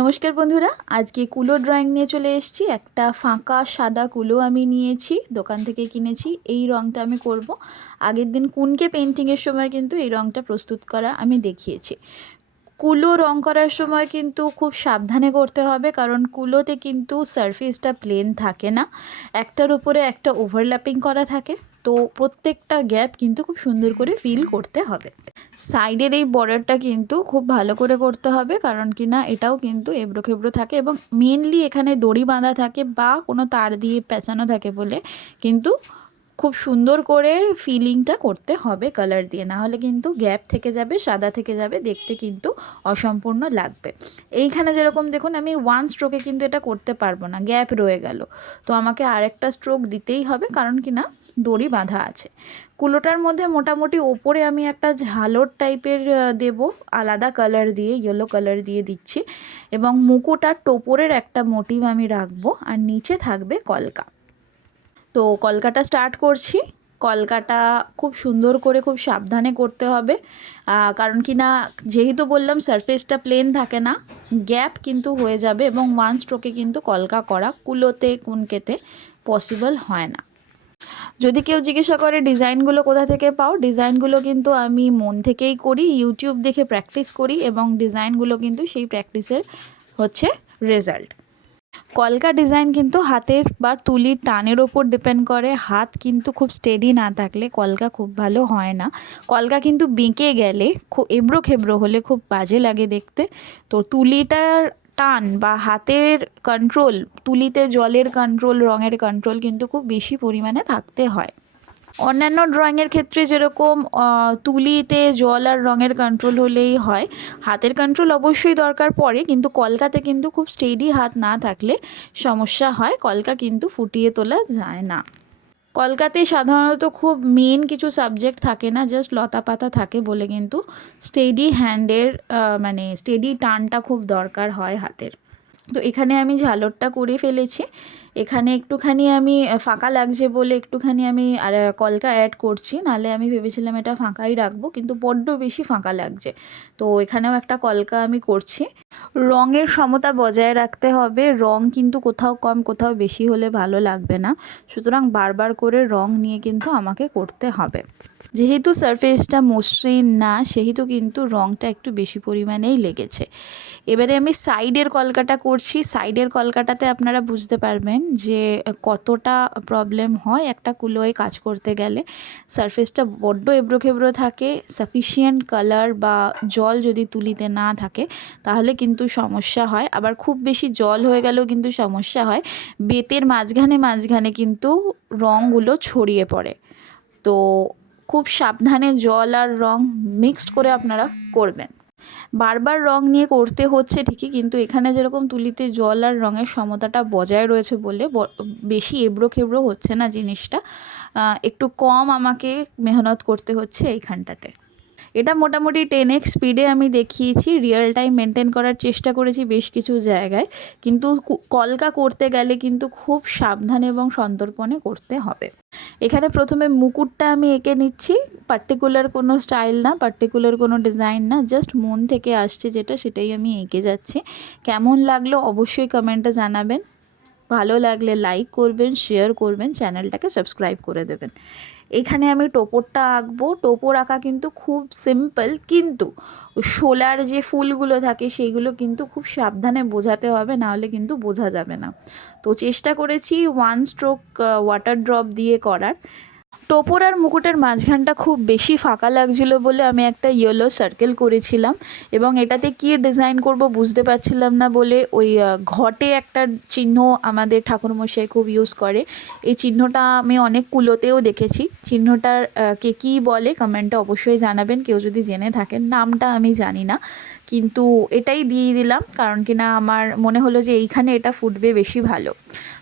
নমস্কার বন্ধুরা, আজকে কুলো ড্রয়িং নিয়ে চলে এসেছি। একটা ফাঁকা সাদা কুলো আমি নিয়েছি, দোকান থেকে কিনেছি। এই রঙটা আমি করব। আগের দিন কুনকে পেন্টিংয়ের সময় কিন্তু এই রঙটা প্রস্তুত করা আমি দেখিয়েছি। কুলো রং করার সময় কিন্তু খুব সাবধানে করতে হবে, কারণ কুলোতে কিন্তু সারফেসটা প্লেন থাকে না, একটার উপরে একটা ওভারল্যাপিং করা থাকে। তো প্রত্যেকটা গ্যাপ কিন্তু খুব সুন্দর করে ফিল করতে হবে। সাইডের এই বর্ডারটা কিন্তু খুব ভালো করে করতে হবে, কারণ কি না এটাও কিন্তু এবড়ো খেবড়ো থাকে এবং মেনলি এখানে দড়ি বাঁধা থাকে বা কোনো তার দিয়ে পেঁচানো থাকে বলে কিন্তু খুব সুন্দর করে ফিলিংটা করতে হবে কালার দিয়ে, না হলে কিন্তু গ্যাপ থেকে যাবে, সাদা থেকে যাবে, দেখতে কিন্তু অসম্পূর্ণ লাগবে। এইখানে যেরকম দেখুন, আমি ওয়ান স্ট্রোকে কিন্তু এটা করতে পারবো না, গ্যাপ রয়ে গেল। তো আমাকে আরেকটা স্ট্রোক দিতেই হবে, কারণ কি না দড়ি বাঁধা আছে। কুলোটার মধ্যে মোটামুটি ওপরে আমি একটা ঝালর টাইপের দেব, আলাদা কালার দিয়ে, ইয়েলো কালার দিয়ে দিচ্ছি। এবং মুকুট আর টোপরের একটা মোটিভ আমি রাখবো, আর নিচে থাকবে কলকা। তো কলকাটা স্টার্ট করছি। কলকাটা খুব সুন্দর করে, খুব সাবধানে করতে হবে, কারণ কি না যেহেতু বললাম সারফেসটা প্লেন থাকে না, গ্যাপ কিন্তু হয়ে যাবে এবং ওয়ান স্ট্রোকে কিন্তু কলকা করা কুলোতে কুনকেতে পসিবল হয় না। যদি কেউ জিজ্ঞাসা করে ডিজাইনগুলো কোথা থেকে পাও, ডিজাইনগুলো কিন্তু আমি মন থেকেই করি, ইউটিউব দেখে প্র্যাকটিস করি এবং ডিজাইনগুলো কিন্তু সেই প্র্যাকটিসের হচ্ছে রেজাল্ট। কলকা ডিজাইন কিন্তু হাতের বা তুলির টানের ওপর ডিপেন্ড করে। হাত কিন্তু খুব স্টেডি না থাকলে কলকা খুব ভালো হয় না। কলকা কিন্তু বেঁকে গেলে, খুব এবড়ো খেবড়ো হলে খুব বাজে লাগে দেখতে। তো তুলিটার টান বা হাতের কন্ট্রোল, তুলিতে জলের কন্ট্রোল, রঙের কন্ট্রোল কিন্তু খুব বেশি পরিমাণে থাকতে হয়। অন্যান্য ড্রয়িংয়ের ক্ষেত্রে যেরকম তুলিতে জল আর রঙের কন্ট্রোল হলেই হয়, হাতের কন্ট্রোল অবশ্যই দরকার পড়ে, কিন্তু কলকাতে কিন্তু খুব স্টেডি হাত না থাকলে সমস্যা হয়, কলকা কিন্তু ফুটিয়ে তোলা যায় না। কলকাতে সাধারণত খুব মেন কিছু সাবজেক্ট থাকে না, জাস্ট লতা পাতা থাকে বলে কিন্তু স্টেডি হ্যান্ডের মানে স্টেডি টানটা খুব দরকার হয় হাতের। তো এখানে আমি ঝালরটা করে ফেলেছি। এখানে একটুখানি আমি ফাঁকা লাগছে বলে একটুখানি আমি আর কলকা অ্যাড করছি, নাহলে আমি ভেবেছিলাম এটা ফাঁকাই রাখবো, কিন্তু বড্ড বেশি ফাঁকা লাগছে। তো এখানেও একটা কলকা আমি করছি। রঙের সমতা বজায় রাখতে হবে, রং কিন্তু কোথাও কম কোথাও বেশি হলে ভালো লাগবে না, সুতরাং বারবার করে রং নিয়ে কিন্তু আমাকে করতে হবে। যেহেতু সারফেসটা মসৃণ না, সেহেতু কিন্তু রঙটা একটু বেশি পরিমাণেই লেগেছে। এবারে আমি সাইডের কলকাটা করছি। সাইডের কলকাটাতে আপনারা বুঝতে পারবেন যে কতটা প্রবলেম হয় একটা কুলোয় কাজ করতে গেলে। সারফেসটা বড্ড এবড়ো খেবড়ো থাকে, সাফিসিয়েন্ট কালার বা জল যদি তুলিতে না থাকে তাহলে কিন্তু সমস্যা হয়। আবার খুব বেশি জল হয়ে গেলেও কিন্তু সমস্যা হয়, বেতের মাঝখানে মাঝখানে কিন্তু রঙগুলো ছড়িয়ে পড়ে। তো খুব সাবধানে জল আর রং মিক্সড করে আপনারা করবেন। বারবার রং নিয়ে করতে হচ্ছে ঠিকই, কিন্তু এখানে যেরকম তুলিতে জল আর রঙের সমতাটা বজায় রয়েছে বলে বেশি এবড়ো খেবড়ো হচ্ছে না জিনিসটা। একটু কম আমাকে মেহনত করতে হচ্ছে এইখানটাতে। এটা মোটামুটি 10x স্পিডে আমি দেখিয়েছি, রিয়েল টাইম মেনটেন করার চেষ্টা করেছি বেশ কিছু জায়গায়, কিন্তু কলকা করতে গেলে কিন্তু খুব সাবধানে এবং সন্তর্পণে করতে হবে। এখানে প্রথমে মুকুটটা আমি এঁকে নিচ্ছি, পার্টিকুলার কোনো স্টাইল না, পার্টিকুলার কোনো ডিজাইন না, জাস্ট মন থেকে আসছে যেটা সেটাই আমি এঁকে যাচ্ছি। কেমন লাগলো অবশ্যই কমেন্টে জানাবেন, ভালো লাগলে লাইক করবেন, শেয়ার করবেন, চ্যানেলটাকে সাবস্ক্রাইব করে দেবেন। এখানে আমি টোপরটা আঁকবো। টোপর আঁকা কিন্তু খুব সিম্পল, কিন্তু শোলার যে ফুলগুলো থাকে সেইগুলো কিন্তু খুব সাবধানে বোঝাতে হবে, নাহলে কিন্তু বোঝা যাবে না। তো চেষ্টা করেছি ওয়ান স্ট্রোক ওয়াটার ড্রপ দিয়ে করার। টোপর আর মুকুটের মাঝখানটা খুব বেশি ফাঁকা লাগছিল বলে আমি একটা ইয়েলো সার্কেল করেছিলাম, এবং এটাতে কী ডিজাইন করব বুঝতে পারছিলাম না বলে ওই ঘটে একটা চিহ্ন আমাদের ঠাকুরমশাই খুব ইউজ করে, এই চিহ্নটা আমি অনেক কুলোতেও দেখেছি। চিহ্নটার কে কী বলে কমেন্টে অবশ্যই জানাবেন, কেউ যদি জেনে থাকেন। নামটা আমি জানি না, কিন্তু এটাই দিয়ে দিলাম, কারণ কিনা আমার মনে হলো যে এইখানে এটা ফুটবে বেশি ভালো।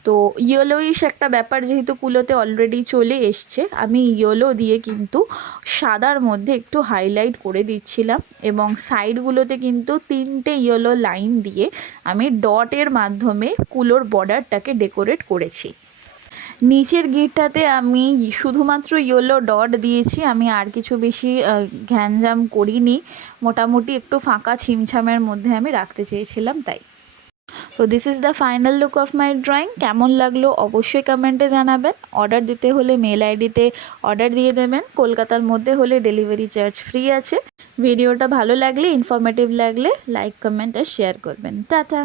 তো ইয়েলোইশ একটা ব্যাপার যেহেতু কুলোতে অলরেডি চলে এসছে, আমি ইয়েলো দিয়ে কিন্তু সাদার মধ্যে একটু হাইলাইট করে দিচ্ছিলাম, এবং সাইডগুলোতে কিন্তু 3টে ইয়েলো লাইন দিয়ে আমি ডটের মাধ্যমে কুলোর বর্ডারটাকে ডেকোরেট করেছি। নিচের গিটটাতে আমি শুধুমাত্র ইয়েলো ডট দিয়েছি, আমি আর কিছু বেশি ঘ্যানজাম করিনি। মোটামুটি একটু ফাঁকা ছিমছামের মধ্যে আমি রাখতে চেয়েছিলাম তাই। তো this is the final look of my drawing. কেমন লাগলো অবশ্যই কমেন্টে জানাবেন। অর্ডার দিতে হলে মেল আইডিতে অর্ডার দিয়ে দেবেন। কলকাতার মধ্যে হলে ডেলিভারি চার্জ ফ্রি আছে। ভিডিওটা ভালো লাগলে, ইনফরমেটিভ লাগলে লাইক, কমেন্ট আর শেয়ার করবেন। টাটা।